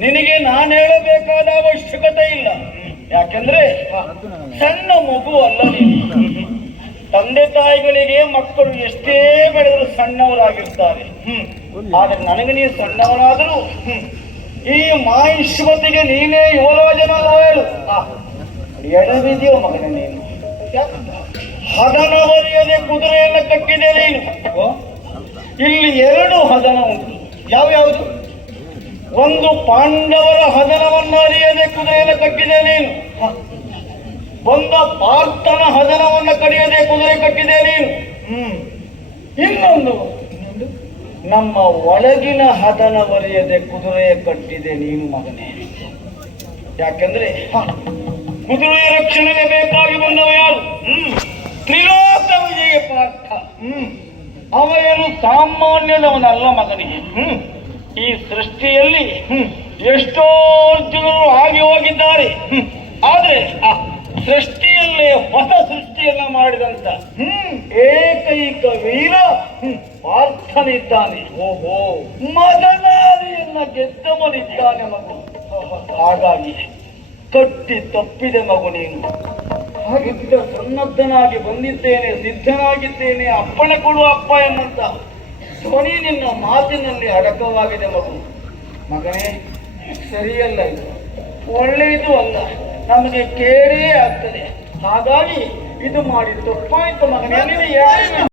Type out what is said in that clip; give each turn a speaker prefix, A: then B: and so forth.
A: ನಿನಗೆ ನಾನು ಹೇಳಬೇಕಾದ ಅವಶ್ಯಕತೆ ಇಲ್ಲ. ಯಾಕಂದ್ರೆ ಸಣ್ಣ ಮಗು ಅಲ್ಲ ತಂದೆ ತಾಯಿಗಳಿಗೆ ಮಕ್ಕಳು ಎಷ್ಟೇ ಬೆಳೆದ್ರು ಸಣ್ಣವರಾಗಿರ್ತಾರೆ. ಆದ್ರೆ ನನಗೆ ನೀನು ಸಣ್ಣವರಾದರೂ ಈ ಮಾಹಿಷ್ಮತಿಗೆ ನೀನೇ ಯುವರಾಜನ ಹೇಳು. ಎಡವಿದೆಯೋ ಮಗನೇ ನೀನು. ಹದನವರಿಯದೆ ಕುದುರೆಯನ್ನು ಕಟ್ಟಿದೆ ನೀನು. ಇಲ್ಲಿ ಎರಡು ಹದನ ಉಂಟು. ಯಾವ್ಯಾವುದು? ಒಂದು ಪಾಂಡವರ ಹದನವನ್ನು ಅರಿಯದೆ ಕುದುರೆಯನ್ನು ಕಟ್ಟಿದೆ ನೀನು. ಒಂದ ಪಾರ್ಥನ ಹದನವನ್ನು ಕಡಿಯದೆ ಕುದುರೆ ಕಟ್ಟಿದೆ ನೀನು. ಇನ್ನೊಂದು. ನಮ್ಮ ಒಳಗಿನ ಹದನವರಿಯದೆ ಕುದುರೆ ಕಟ್ಟಿದೆ ನೀನು ಮಗನೇ. ಯಾಕೆಂದ್ರೆ ಕುದುರೆಯ ರಕ್ಷಣೆಗೆ ಬೇಕಾಗಿ ಬಂದವ ಯಾರು? ತ್ರಿಲೋಕ ವಿಜಯ ಪಾರ್ಥ. ಹ್ಮ್. ಅವ ಏನು ಸಾಮಾನ್ಯದವನಲ್ಲ ಮಗನಿಗೆ. ಹ್ಮ್. ಈ ಸೃಷ್ಟಿಯಲ್ಲಿ ಎಷ್ಟೋ ಜನರು ಆಗಿ ಹೋಗಿದ್ದಾರೆ. ಆದ್ರೆ ಸೃಷ್ಟಿಯಲ್ಲೇ ಹೊಸ ಸೃಷ್ಟಿಯನ್ನ ಮಾಡಿದಂತ ಏಕೈಕ ವೀರ ಪಾರ್ಥನಿದ್ದಾನೆ. ಓಹೋ ಮದನಾರಿಯನ್ನ ಗೆದ್ದವನಿದ್ದಾನೆ ಮಗು. ಹಾಗಾಗಿ ಕಟ್ಟಿ ತಪ್ಪಿದೆ ಮಗು ನೀನು. ಹಾಗಿದ್ದ ಸನ್ನದ್ಧನಾಗಿ ಬಂದಿದ್ದೇನೆ, ಸಿದ್ಧನಾಗಿದ್ದೇನೆ, ಅಪ್ಪಣೆ ಕೊಡುವ ಅಪ್ಪ ಎನ್ನುವಂತ ಧ್ವನಿ ನಿನ್ನ ಮಾತಿನಲ್ಲಿ ಅಡಕವಾಗಿದೆ ಮಗು. ಮಗನೇ, ಸರಿಯಲ್ಲ ಇದು. ಒಳ್ಳೆಯದು ಅಲ್ಲ. ನಮಗೆ ಕೇಳೇ ಆಗ್ತದೆ. ಹಾಗಾಗಿ ಇದು ಮಾಡಿ ತಪ್ಪಾಯ್ತು ಮಗನೇ. ಯಾರು